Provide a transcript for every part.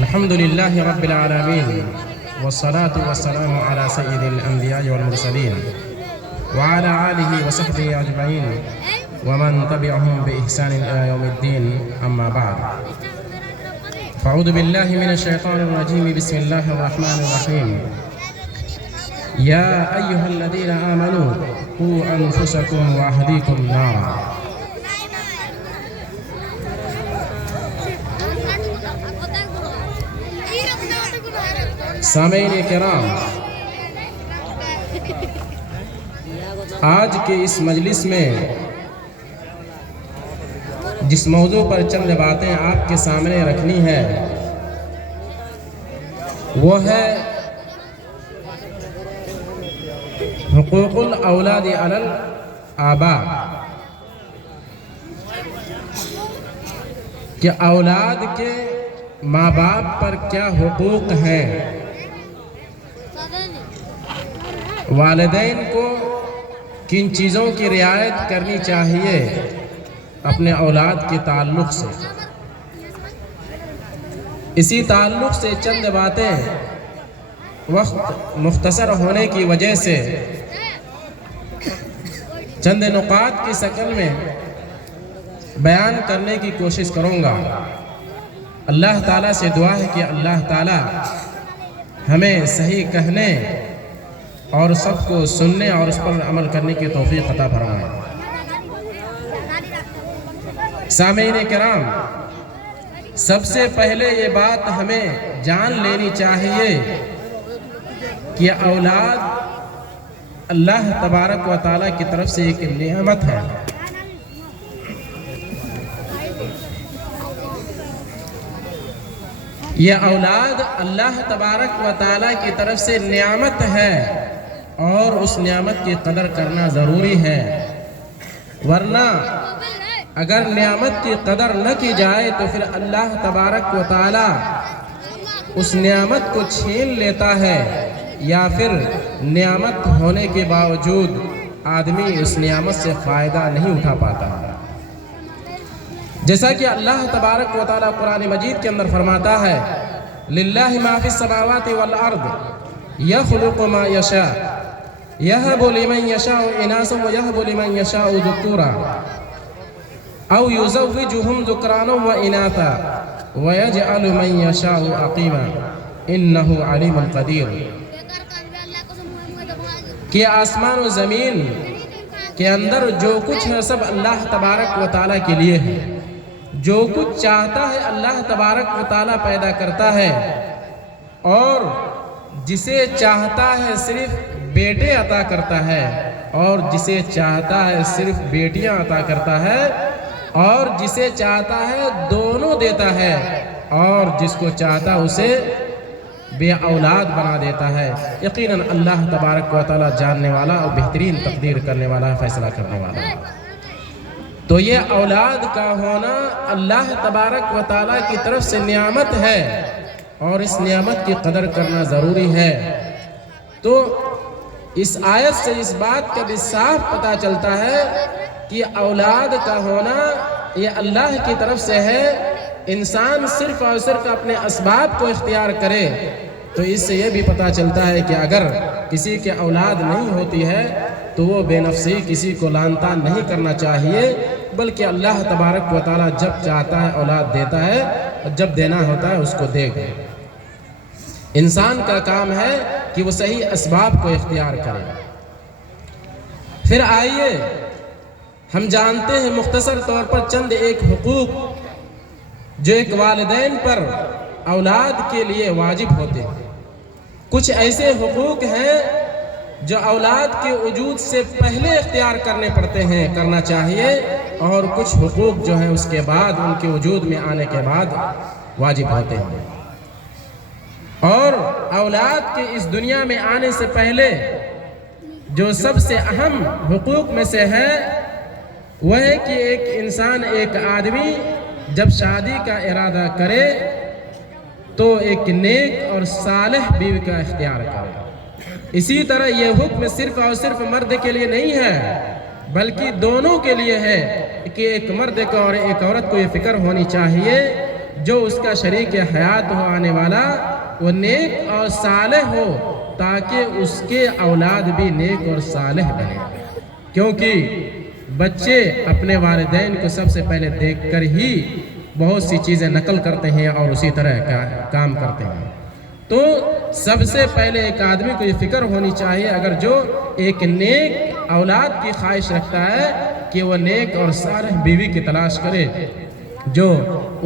الحمد لله رب العالمين والصلاة والسلام على سيد الأنبياء والمرسلين وعلى آله وصحبه أجمعين ومن تبعهم بإحسان إلى يوم الدين. أما بعد، فأعوذ بالله من الشيطان الرجيم. بسم الله الرحمن الرحيم. يا أيها الذين آمنوا قوا أنفسكم وأهليكم نارا. سامعین کرام، آج کے اس مجلس میں جس موضوع پر چند باتیں آپ کے سامنے رکھنی ہے وہ ہے حقوق الاولاد علی الآباء، کہ اولاد کے ماں باپ پر کیا حقوق ہیں، والدین کو کن چیزوں کی رعایت کرنی چاہیے اپنے اولاد کے تعلق سے۔ اسی تعلق سے چند باتیں وقت مختصر ہونے کی وجہ سے چند نقاط کی شکل میں بیان کرنے کی کوشش کروں گا۔ اللہ تعالیٰ سے دعا ہے کہ اللہ تعالیٰ ہمیں صحیح کہنے اور سب کو سننے اور اس پر عمل کرنے کی توفیق عطا فرمائے۔ سامعین کرام، سب سے پہلے یہ بات ہمیں جان لینی چاہیے کہ اولاد اللہ تبارک و تعالیٰ کی طرف سے ایک نعمت ہے۔ یہ اولاد اللہ تبارک و تعالیٰ کی طرف سے نعمت ہے اور اس نعمت کی قدر کرنا ضروری ہے، ورنہ اگر نعمت کی قدر نہ کی جائے تو پھر اللہ تبارک و تعالیٰ اس نعمت کو چھین لیتا ہے، یا پھر نعمت ہونے کے باوجود آدمی اس نعمت سے فائدہ نہیں اٹھا پاتا ہے۔ جیسا کہ اللہ تبارک و تعالیٰ قرآن مجید کے اندر فرماتا ہے، للہ ما فی السماوات والارض یخلق ما یشاء یہب لمن یشاء اناثا ویہب لمن یشاء ذکورا او یزوجہم ذکرانا واناثا ویجعل من یشاء عقیما انہ علیم قدیر۔ کہ آسمان و زمین کے اندر جو کچھ ہے سب اللہ تبارک و تعالیٰ کے لیے ہے، جو کچھ چاہتا ہے اللہ تبارک و تعالیٰ پیدا کرتا ہے، اور جسے چاہتا ہے صرف بیٹے عطا کرتا ہے، اور جسے چاہتا ہے صرف بیٹیاں عطا کرتا ہے، اور جسے چاہتا ہے دونوں دیتا ہے، اور جس کو چاہتا ہے اسے بے اولاد بنا دیتا ہے۔ یقیناً اللہ تبارک و تعالیٰ جاننے والا اور بہترین تقدیر کرنے والا، فیصلہ کرنے والا ہے۔ تو یہ اولاد کا ہونا اللہ تبارک و تعالیٰ کی طرف سے نعمت ہے، اور اس نعمت کی قدر کرنا ضروری ہے۔ تو اس آیت سے اس بات کا بھی صاف پتہ چلتا ہے کہ اولاد کا ہونا یہ اللہ کی طرف سے ہے۔ انسان صرف اور صرف اپنے اسباب کو اختیار کرے تو اس سے یہ بھی پتہ چلتا ہے کہ اگر کسی کے اولاد نہیں ہوتی ہے تو وہ بے نفسی کسی کو لعن طعن نہیں کرنا چاہیے، بلکہ اللہ تبارک و تعالیٰ جب چاہتا ہے اولاد دیتا ہے، اور جب دینا ہوتا ہے اس کو دے گا۔ انسان کا کام ہے کہ وہ صحیح اسباب کو اختیار کرے۔ پھر آئیے ہم جانتے ہیں مختصر طور پر چند ایک حقوق جو ایک والدین پر اولاد کے لیے واجب ہوتے ہیں۔ کچھ ایسے حقوق ہیں جو اولاد کے وجود سے پہلے اختیار کرنے پڑتے ہیں، کرنا چاہیے، اور کچھ حقوق جو ہیں اس کے بعد، ان کے وجود میں آنے کے بعد واجب ہوتے ہیں۔ اور اولاد کے اس دنیا میں آنے سے پہلے جو سب سے اہم حقوق میں سے ہے وہ ہے کہ ایک انسان، ایک آدمی جب شادی کا ارادہ کرے تو ایک نیک اور صالح بیوی کا اختیار کرے۔ اسی طرح یہ حکم صرف اور صرف مرد کے لیے نہیں ہے بلکہ دونوں کے لیے ہے کہ ایک مرد کو اور ایک عورت کو یہ فکر ہونی چاہیے جو اس کا شریک حیات ہو آنے والا وہ نیک اور صالح ہو، تاکہ اس کے اولاد بھی نیک اور صالح بنے، کیونکہ بچے اپنے والدین کو سب سے پہلے دیکھ کر ہی بہت سی چیزیں نقل کرتے ہیں اور اسی طرح کا کام کرتے ہیں۔ تو سب سے پہلے ایک آدمی کو یہ فکر ہونی چاہیے، اگر جو ایک نیک اولاد کی خواہش رکھتا ہے، کہ وہ نیک اور صالح بیوی کی تلاش کرے جو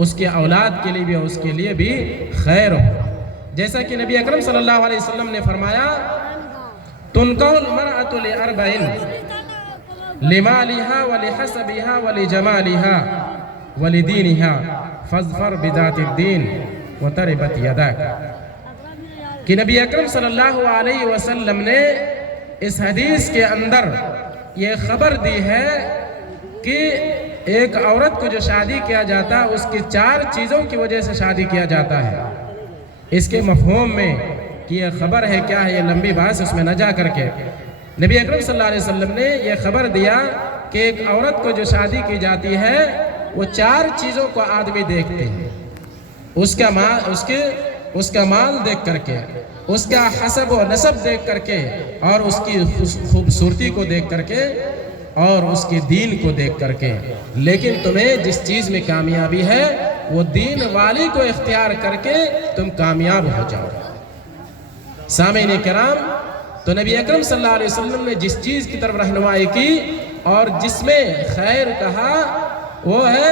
اس کے اولاد کے لیے بھی اور اس کے لیے بھی خیر ہو۔ جیسا کہ نبی اکرم صلی اللہ علیہ وسلم نے فرمایا، تنکح المرأة لأربع، لمالها ولحسبها ولجمالها ولدینها فاظفر بذات الدین وتربت یداک، کہ نبی اکرم صلی اللہ علیہ وسلم نے اس حدیث کے اندر یہ خبر دی ہے کہ ایک عورت کو جو شادی کیا جاتا ہے اس کی 4 چیزوں کی وجہ سے شادی کیا جاتا ہے۔ اس کے مفہوم میں کہ یہ خبر ہے کیا ہے، یہ لمبی بات اس میں نہ جا کر کے نبی اکرم صلی اللہ علیہ وسلم نے یہ خبر دیا کہ ایک عورت کو جو شادی کی جاتی ہے وہ 4 چیزوں کو آدمی دیکھتے ہیں، اس کا مال دیکھ کر کے، اس کا حسب و نسب دیکھ کر کے، اور اس کی خوبصورتی کو دیکھ کر کے، اور اس کے دین کو دیکھ کر کے۔ لیکن تمہیں جس چیز میں کامیابی ہے وہ دین والی کو اختیار کر کے تم کامیاب ہو جاؤ۔ سامعین کرام، تو نبی اکرم صلی اللہ علیہ وسلم نے جس چیز کی طرف رہنمائی کی اور جس میں خیر کہا وہ ہے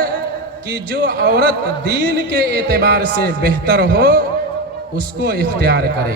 کہ جو عورت دین کے اعتبار سے بہتر ہو اس کو اختیار کرے۔